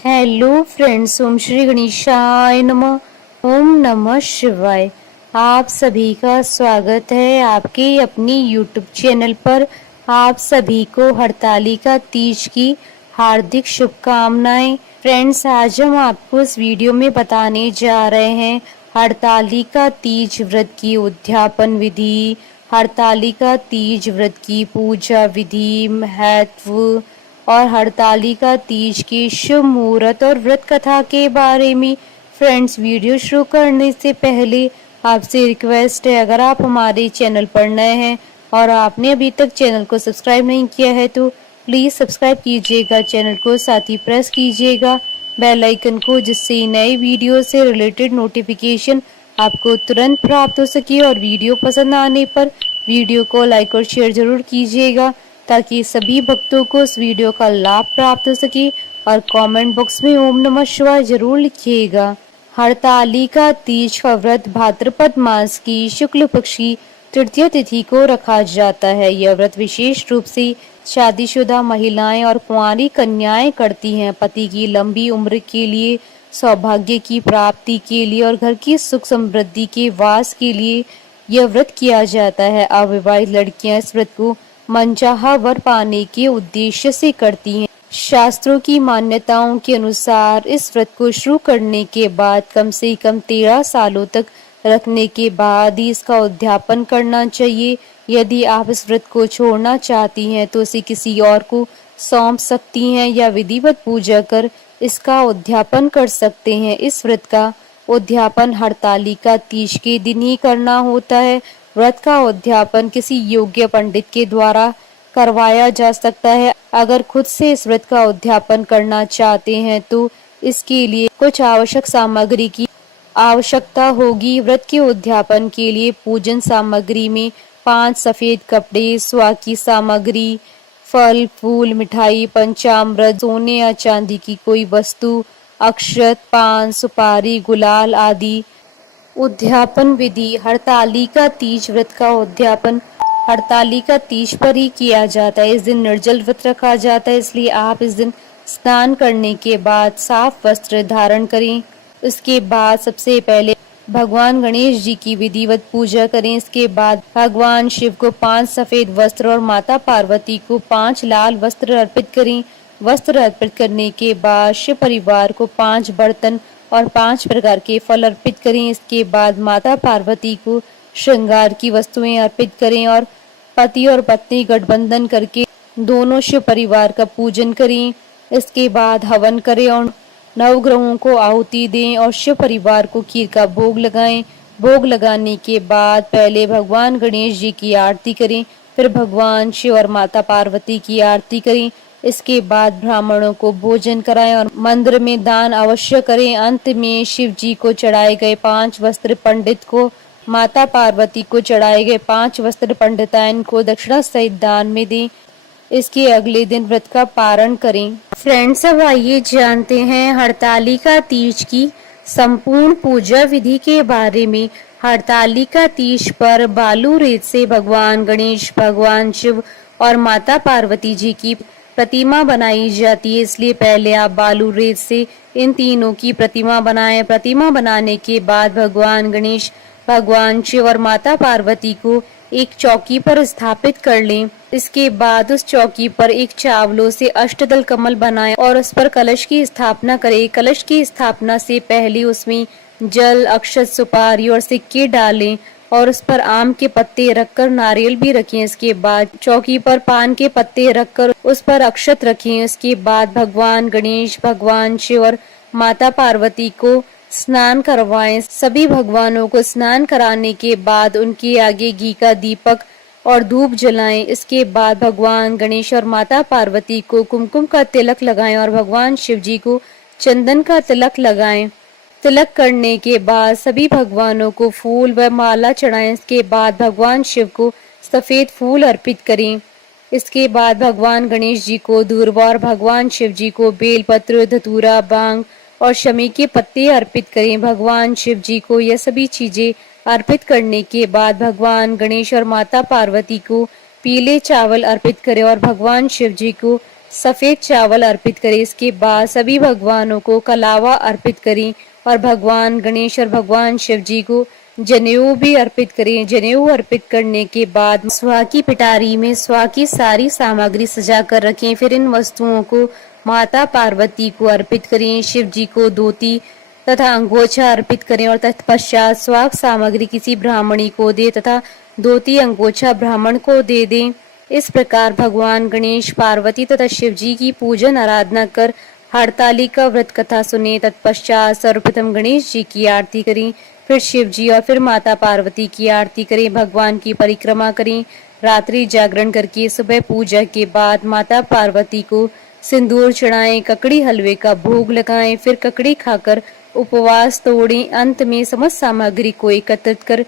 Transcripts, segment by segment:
Hello friends, ओम श्री गणेशाय नमः। ओम नमः शिवाय। आप सभी का स्वागत है आपके अपनी यूट्यूब चैनल पर। आप सभी को हरतालिका तीज की हार्दिक शुभकामनाएं। फ्रेंड्स, आज हम आपको इस वीडियो में बताने जा रहे हैं हरतालिका तीज व्रत की उद्यापन विधि, हरतालिका तीज व्रत की पूजा विधि, महत्व और हरतालिका तीज की शुभ मुहूर्त और व्रत कथा के बारे में। फ्रेंड्स, वीडियो शुरू करने से पहले आपसे रिक्वेस्ट है, अगर आप हमारे चैनल पर नए हैं और आपने अभी तक चैनल को सब्सक्राइब नहीं किया है तो प्लीज़ सब्सक्राइब कीजिएगा चैनल को, साथ ही प्रेस कीजिएगा बेल आइकन को, जिससे नए वीडियो से रिलेटेड नोटिफिकेशन आपको तुरंत प्राप्त हो सके। और वीडियो पसंद आने पर वीडियो को लाइक और शेयर जरूर कीजिएगा ताकि सभी भक्तों को इस वीडियो का लाभ प्राप्त हो सके। और कमेंट बॉक्स में ओम नमः शिवाय जरूर लिखिएगा। हरतालिका तीज का व्रत भाद्रपद मास की शुक्ल पक्ष की तृतीय तिथि को रखा जाता है। यह व्रत विशेष रूप से शादीशुदा महिलाएं और कुंवारी कन्याएं करती हैं। पति की लंबी उम्र के लिए, सौभाग्य की प्राप्ति के लिए और घर की सुख समृद्धि के वास के लिए यह व्रत किया जाता है। अविवाहित लड़कियां इस व्रत को मनचाहा वर पाने के उद्देश्य से करती हैं। शास्त्रों की मान्यताओं के अनुसार इस व्रत को शुरू करने के बाद कम से कम 13 सालों तक रखने के बाद ही इसका उद्यापन करना चाहिए। यदि आप इस व्रत को छोड़ना चाहती हैं तो इसे किसी और को सौंप सकती हैं या विधिवत पूजा कर इसका उद्यापन कर सकते हैं। इस व्रत का उद्यापन हरतालिका तीज के दिन ही करना होता है। व्रत का उद्यापन किसी योग्य पंडित के द्वारा करवाया जा सकता है। अगर खुद से इस व्रत का उद्यापन करना चाहते हैं तो इसके लिए कुछ आवश्यक सामग्री की आवश्यकता होगी। व्रत के उद्यापन के लिए पूजन सामग्री में 5 सफेद कपड़े, स्वा की सामग्री, फल फूल, मिठाई, पंचामृत, सोने या चांदी की कोई वस्तु, अक्षत, पान, सुपारी, गुलाल आदि। उद्यापन विधि। हरतालिका तीज व्रत का उद्यापन हरतालिका तीज पर ही किया जाता है। इस दिन निर्जल व्रत रखा जाता है, इसलिए आप इस दिन स्नान करने के बाद साफ वस्त्र धारण करें। इसके बाद सबसे पहले भगवान गणेश जी की विधिवत पूजा करें। इसके बाद भगवान शिव को 5 सफेद वस्त्र और माता पार्वती को 5 लाल वस्त्र अर्पित करें। वस्त्र अर्पित करने के बाद शिव परिवार को 5 बर्तन और 5 प्रकार के फल अर्पित करें। इसके बाद माता पार्वती को श्रृंगार की वस्तुएं अर्पित करें और पति और पत्नी गठबंधन करके दोनों शिव परिवार का पूजन करें। इसके बाद हवन करें और नवग्रहों को आहुति दें और शिव परिवार को खीर का भोग लगाएं। भोग लगाने के बाद पहले भगवान गणेश जी की आरती करें, फिर भगवान शिव और माता पार्वती की आरती करें। इसके बाद ब्राह्मणों को भोजन कराएं और मंदिर में दान अवश्य करें। अंत में शिव जी को चढ़ाए गए 5 वस्त्र, पंडित को, माता पार्वती को चढ़ाए गए 5 वस्त्र पंडिताइन को दक्षिणा सहित दान में दें। इसके अगले दिन व्रत का पारण करें। फ्रेंड्स, अब आइए जानते हैं हरतालिका तीज की संपूर्ण पूजा विधि के बारे में। हरतालिका तीज पर बालू रेत से भगवान गणेश, भगवान शिव और माता पार्वती जी की प्रतिमा बनाई जाती है, इसलिए पहले आप बालू रेत से इन तीनों की प्रतिमा बनाएं। प्रतिमा बनाने के बाद भगवान गणेश, भगवान शिव और माता पार्वती को एक चौकी पर स्थापित कर लें। इसके बाद उस चौकी पर एक चावलों से अष्टदल कमल बनाएं और उस पर कलश की स्थापना करें। कलश की स्थापना से पहले उसमें जल, अक्षत, सुपारी और सिक्के डालें और उस पर आम के पत्ते रखकर नारियल भी रखें। इसके बाद चौकी पर पान के पत्ते रखकर उस पर अक्षत रखें। इसके बाद भगवान गणेश, भगवान शिव और माता पार्वती को स्नान करवाएं। सभी भगवानों को स्नान कराने के बाद उनके आगे घी का दीपक और धूप जलाएं। इसके बाद भगवान गणेश और माता पार्वती को कुमकुम का तिलक लगाएं और भगवान शिव जी को चंदन का तिलक लगाएं। तिलक करने के बाद सभी भगवानों को फूल व माला चढ़ाएं। इसके बाद भगवान शिव को सफेद फूल अर्पित करें। इसके बाद भगवान गणेश जी को दूर्वा और भगवान शिव जी को बेलपत्र, धतूरा, बांग और शमी के पत्ते अर्पित करें। भगवान शिव जी को यह सभी चीजें अर्पित करने के बाद भगवान गणेश और माता पार्वती को पीले चावल अर्पित करें और भगवान शिव जी को सफेद चावल अर्पित करें। इसके बाद सभी भगवानों को कलावा अर्पित करें और भगवान गणेश और भगवान शिव जी को जनेऊ भी अर्पित करें। जनेऊ अर्पित करने के बाद स्वाहा की पिटारी में स्वाहा की सारी सामग्री सजा कर रखें। फिर इन वस्तुओं को माता पार्वती को अर्पित करें। शिव जी को धोती तथा अंगोछा अर्पित करें और तत्पश्चात स्वाहा सामग्री किसी ब्राह्मणी को दे तथा धोती अंगोछा ब्राह्मण को दे दें। इस प्रकार भगवान गणेश, पार्वती तथा शिव जी की पूजन आराधना कर हरतालिका व्रत कथा सुने। तत्पश्चात सर्वप्रथम गणेश जी की आरती करें, फिर शिव जी और फिर माता पार्वती की आरती करें। भगवान की परिक्रमा करें। रात्रि जागरण करके सुबह पूजा के बाद माता पार्वती को सिंदूर चढ़ाएं, ककड़ी हलवे का भोग लगाएं, फिर ककड़ी खाकर उपवास तोड़ें। अंत में समस्त सामग्री को एकत्रित कर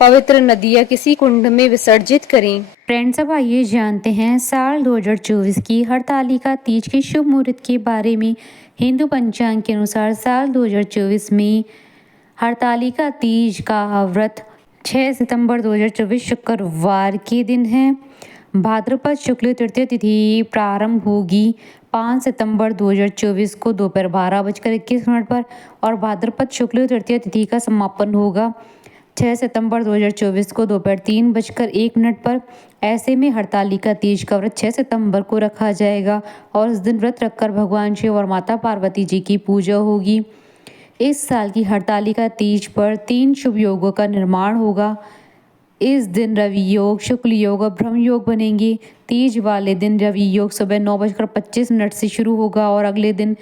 पवित्र नदी या किसी कुंड में विसर्जित करें। फ्रेंड्स, अब आइए जानते हैं साल 2024 की हरतालिका तीज के शुभ मुहूर्त के बारे में। हिंदू पंचांग के अनुसार साल 2024 में हरतालिका तीज का व्रत 6 सितंबर 2024 शुक्रवार के दिन है। भाद्रपद शुक्ल तृतीय तिथि प्रारंभ होगी 5 सितंबर 2024 को दोपहर 12:21 पर और भाद्रपद शुक्ल तृतीय तिथि का समापन होगा 6 सितंबर 2024 को दोपहर 3:01 पर। ऐसे में हरतालिका तीज का व्रत 6 सितंबर को रखा जाएगा और इस दिन व्रत रखकर भगवान शिव और माता पार्वती जी की पूजा होगी। इस साल की हरतालिका तीज पर 3 शुभ योगों का निर्माण होगा। इस दिन रवि योग, शुक्ल योग और ब्रह्म योग बनेंगे। तीज वाले दिन रवि योग सुबह 9:25 से शुरू होगा और अगले दिन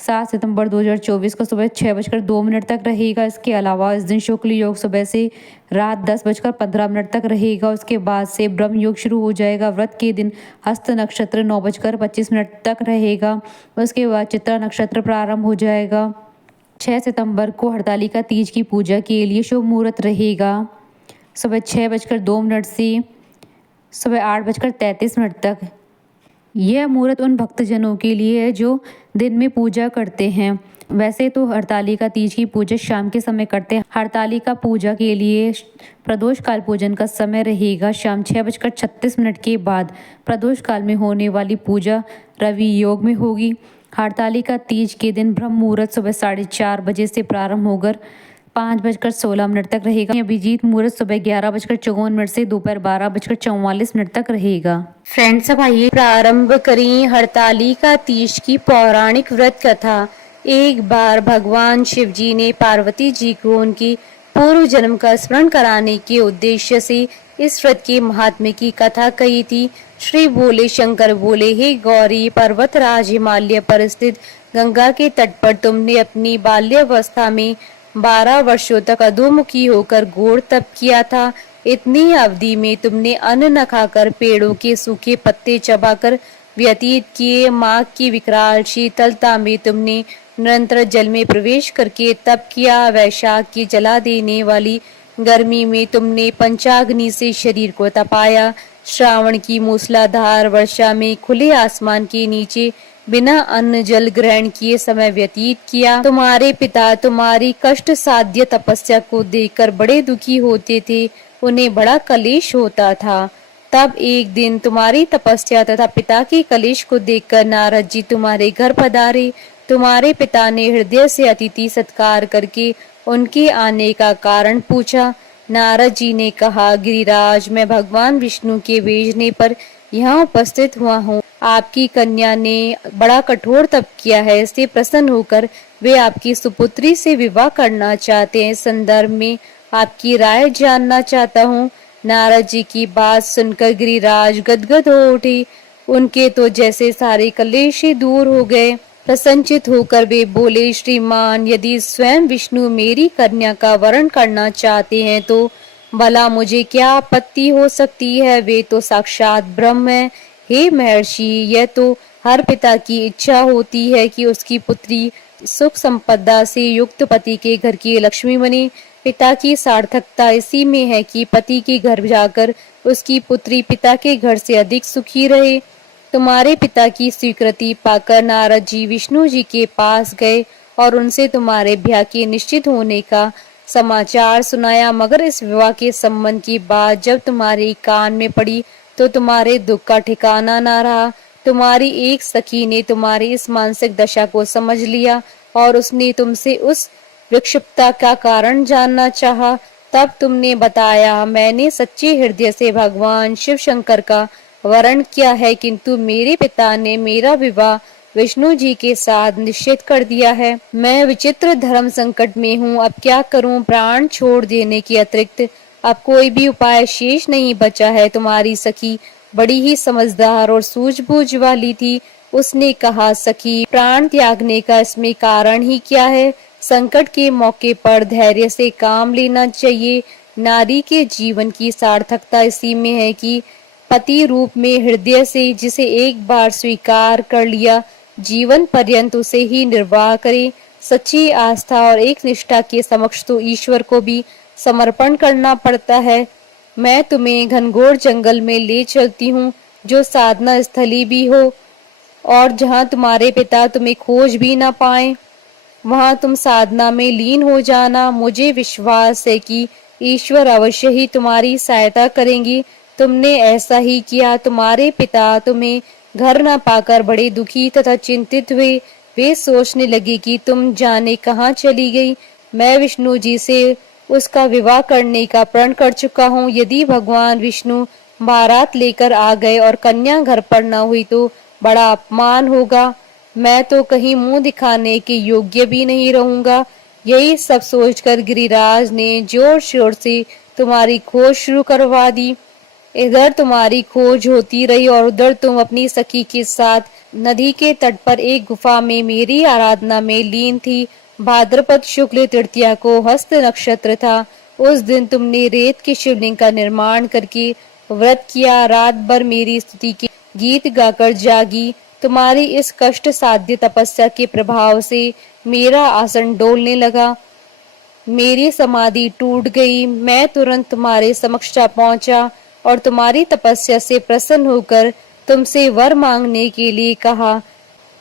7 सितंबर 2024 को सुबह 6:02 तक रहेगा। इसके अलावा इस दिन शुक्ल योग सुबह से रात 10:15 तक रहेगा। उसके बाद से ब्रह्म योग शुरू हो जाएगा। व्रत के दिन हस्त नक्षत्र 9:25 तक रहेगा। उसके बाद चित्रा नक्षत्र प्रारंभ हो जाएगा। 6 सितंबर को हरतालिका तीज की पूजा के लिए शुभ मुहूर्त रहेगा सुबह 6:02 से सुबह 8:33 तक। यह मुहूर्त उन भक्तजनों के लिए है जो दिन में पूजा करते हैं। वैसे तो हरतालिका तीज की पूजा शाम के समय करते हैं। हरतालिका पूजा के लिए प्रदोष काल पूजन का समय रहेगा शाम 6:36 के बाद। प्रदोष काल में होने वाली पूजा रवि योग में होगी। हरतालिका तीज के दिन ब्रह्म मुहूर्त सुबह 4:30 बजे से प्रारंभ होकर 5:16 तक रहेगा। अभिजीत मुहूर्त सुबह 11:54 से दोपहर 12:44 तक रहेगा। फ्रेंड्स, अब आइए प्रारंभ करें हरतालिका तीज की पौराणिक व्रत कथा। एक बार भगवान शिव जी ने पार्वती जी को उनकी पूर्व जन्म का स्मरण कराने के उद्देश्य से इस व्रत के महात्म्य की कथा कही थी। श्री बोले शंकर बोले, हे गौरी, पर्वतराज हिमालय पर स्थित गंगा के तट पर तुमने अपनी बाल्यावस्था में 12 वर्षों तक अधोमुखी होकर घोर तप किया था। इतनी अवधि में तुमने अन्न न खाकर पेड़ों के सूखे पत्ते चबाकर व्यतीत किए। माघ की विकराल शीतलता में तुमने निरंतर जल में प्रवेश करके तप किया। वैशाख की जला देने वाली गर्मी में तुमने पंचाग्नि से शरीर को तपाया। श्रावण की मूसलाधार वर्षा में खुले आसमान के नीचे बिना अन्न जल ग्रहण किए समय व्यतीत किया। तुम्हारे पिता तुम्हारी कष्ट साध्य तपस्या को देखकर बड़े दुखी होते थे। उन्हें बड़ा कलेश होता था। तब एक दिन तुम्हारी तपस्या तथा पिता के कलेश को देखकर नारद जी तुम्हारे घर पधारे। तुम्हारे पिता ने हृदय से अतिथि सत्कार करके उनके आने का कारण पूछा। नारद जी ने कहा, गिरिराज, मैं भगवान विष्णु के भेजने पर यहाँ उपस्थित हुआ हूँ। आपकी कन्या ने बड़ा कठोर तप किया है। इससे प्रसन्न होकर वे आपकी सुपुत्री से विवाह करना चाहते हैं। इस संदर्भ में आपकी राय जानना चाहता हूँ। नारद जी की बात सुनकर गिरिराज गदगद हो उठे। उनके तो जैसे सारे कलेश ही दूर हो गए। प्रसन्नचित होकर वे बोले, श्रीमान, यदि स्वयं विष्णु मेरी कन्या का वरण करना चाहते हैं तो भला मुझे क्या आपत्ति हो सकती है। वे तो साक्षात ब्रह्म है। हे महर्षि, यह तो हर पिता की इच्छा होती है कि उसकी पुत्री सुख संपदा से युक्त पति के घर की लक्ष्मी बने। पिता की सार्थकता इसी में है कि पति के घर जाकर उसकी पुत्री पिता के घर से अधिक सुखी रहे। तुम्हारे पिता की स्वीकृति पाकर नारद जी विष्णु जी के पास गए और उनसे तुम्हारे ब्याह के निश्चित होने का समाचार सुनाया। मगर इस विवाह के संबंध की बात जब तुम्हारे कान में पड़ी तो तुम्हारे दुख का ठिकाना न रहा। तुम्हारी एक सखी ने तुम्हारी इस मानसिक दशा को समझ लिया और उसने तुमसे उस विक्षिप्तता का कारण जानना चाहा। तब तुमने बताया, मैंने सच्चे हृदय से भगवान शिव शंकर का वरण किया है, किंतु मेरे पिता ने मेरा विवाह विष्णु जी के साथ निश्चित कर दिया है। मैं विचित्र धर्म संकट में हूँ, अब क्या करूँ? प्राण छोड़ देने के अतिरिक्त अब कोई भी उपाय शेष नहीं बचा है। तुम्हारी सखी बड़ी ही समझदार और सूझबूझ वाली थी। उसने कहा, सखी, प्राण त्यागने का इसमें कारण ही क्या है? संकट के मौके पर धैर्य से काम लेना चाहिए। नारी के जीवन की सार्थकता इसी में है कि पति रूप में हृदय से जिसे एक बार स्वीकार कर लिया, जीवन पर्यंत उसे ही निर्वाह करे। सच्ची आस्था और एक निष्ठा के समक्ष तो ईश्वर को भी समर्पण करना पड़ता है। मैं तुम्हें घनघोर जंगल में ले चलती हूँ, जो साधना स्थली भी हो, और जहाँ तुम्हारे पिता तुम्हें खोज भी ना पाए, वहां तुम साधना में लीन हो जाना। मुझे विश्वास है कि ईश्वर अवश्य ही तुम्हारी सहायता करेंगे। तुमने ऐसा ही किया। तुम्हारे पिता तुम्हें घर न पाकर बड़े दुखी तथा चिंतित हुए। वे सोचने लगे कि तुम जाने कहाँ चली गई। मैं विष्णु जी से उसका विवाह करने का प्रण कर चुका हूँ। यदि भगवान विष्णु बारात लेकर आ गए और कन्या घर पर न हुई तो बड़ा अपमान होगा। मैं तो कहीं मुंह दिखाने के योग्य भी नहीं रहूंगा। यही सब सोचकर गिरिराज ने जोर शोर से तुम्हारी खोज शुरू करवा दी। इधर तुम्हारी खोज होती रही और उधर तुम अपनी सखी के साथ नदी के तट पर एक गुफा में मेरी आराधना में लीन थी। भाद्रपद शुक्ल तृतीया को हस्त नक्षत्र था। उस दिन तुमने रेत के शिवलिंग का निर्माण करके व्रत किया। रात भर मेरी स्तुति के गीत गाकर जागी। तुम्हारी इस कष्ट साध्य तपस्या के प्रभाव से मेरा आसन डोलने लगा। मेरी समाधि टूट गई। मैं तुरंत तुम्हारे समक्ष जा पहुंचा और तुम्हारी तपस्या से प्रसन्न होकर तुमसे वर मांगने के लिए कहा।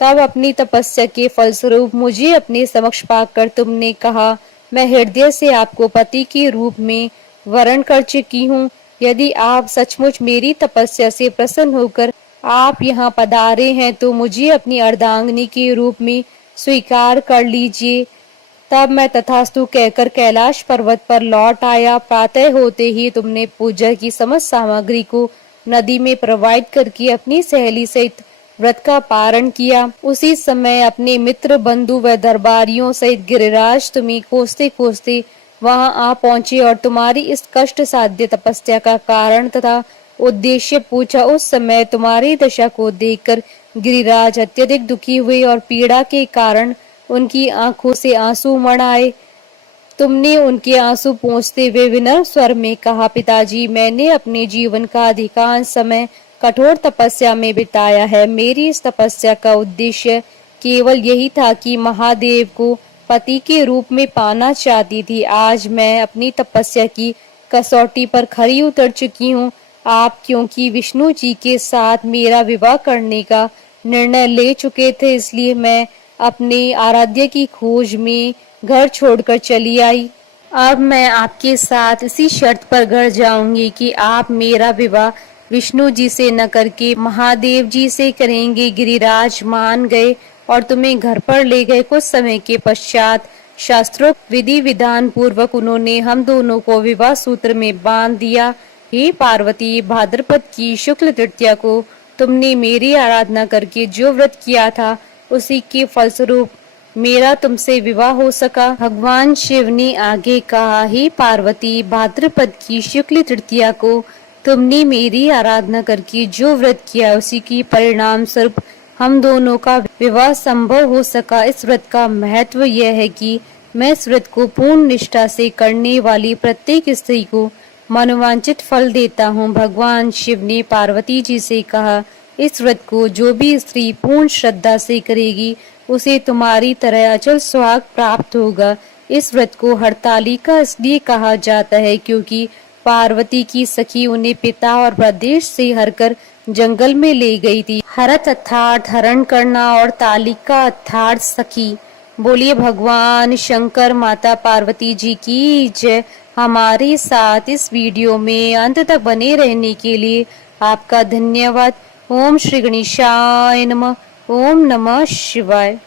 तब अपनी तपस्या के फलस्वरूप मुझे अपने समक्ष पाकर तुमने कहा, मैं हृदय से आपको पति के रूप में वरण कर चुकी हूँ। यदि आप सचमुच मेरी तपस्या से प्रसन्न होकर आप यहाँ पधारे हैं तो मुझे अपनी अर्धांगिनी के रूप में स्वीकार कर लीजिए। तब मैं तथास्तु कहकर कैलाश पर्वत पर लौट आया। प्रातः होते ही तुमने पूजा की समस्त सामग्री को नदी में प्रवाहित करके अपनी सहेली सहित व्रत का पारण किया। उसी समय अपने मित्र, बंधु व दरबारियों सहित गिरिराज तुम्हें खोजते खोजते वहां आ पहुंचे और तुम्हारी इस कष्ट साध्य तपस्या का कारण तथा उद्देश्य पूछा। उस समय तुम्हारी दशा को देखकर गिरिराज अत्यधिक दुखी हुए और पीड़ा के कारण उनकी आंखों से आंसू मड़ आए। तुमने उनके आंसू पोंछते हुए विनम्र स्वर में कहा, पिताजी, मैंने अपने जीवन का अधिकांश समय कठोर तपस्या में बिताया है। मेरी इस तपस्या का उद्देश्य केवल यही था कि महादेव को पति के रूप में पाना चाहती थी। आज मैं अपनी तपस्या की कसौटी पर खरी उतर चुकी हूँ। आप क्योंकि विष्णु जी के साथ मेरा विवाह करने का निर्णय ले चुके थे, इसलिए मैं अपने आराध्य की खोज में घर छोड़कर चली आई। अब मैं आपके साथ इसी शर्त पर घर जाऊंगी कि आप मेरा विवाह विष्णु जी से न करके महादेव जी से करेंगे। गिरिराज मान गए और तुम्हें घर पर ले गए। कुछ समय के पश्चात शास्त्रोक्त विधि विधान पूर्वक उन्होंने हम दोनों को विवाह सूत्र में बांध दिया। हे पार्वती, भाद्रपद की शुक्ल तृतीया को तुमने मेरी आराधना करके जो व्रत किया था उसी के फलस्वरूप मेरा तुमसे विवाह हो सका। भगवान शिव ने आगे कहा, हे पार्वती, भाद्रपद की शुक्ल तृतीया को तुमने मेरी आराधना करके जो व्रत किया उसी की परिणाम स्वरूप हम दोनों का विवाह संभव हो सका। इस व्रत का महत्व यह है कि मैं इस व्रत को पूर्ण निष्ठा से करने वाली प्रत्येक स्त्री को मनोवांछित फल देता हूँ। भगवान शिव ने पार्वती जी से कहा, इस व्रत को जो भी स्त्री पूर्ण श्रद्धा से करेगी उसे तुम्हारी तरह अचल सुहाग प्राप्त होगा। इस व्रत को हरतालिका इसलिए कहा जाता है क्योंकि पार्वती की सखी उन्हें पिता और प्रदेश से हरकर जंगल में ले गई थी। हरत अर्थात हरण करना और तालिका अर्थात सखी। बोलिए भगवान शंकर माता पार्वती जी की जय। हमारे साथ इस वीडियो में अंत तक बने रहने के लिए आपका धन्यवाद। ओम श्री गणेशाय नमः। ओम नमः शिवाय।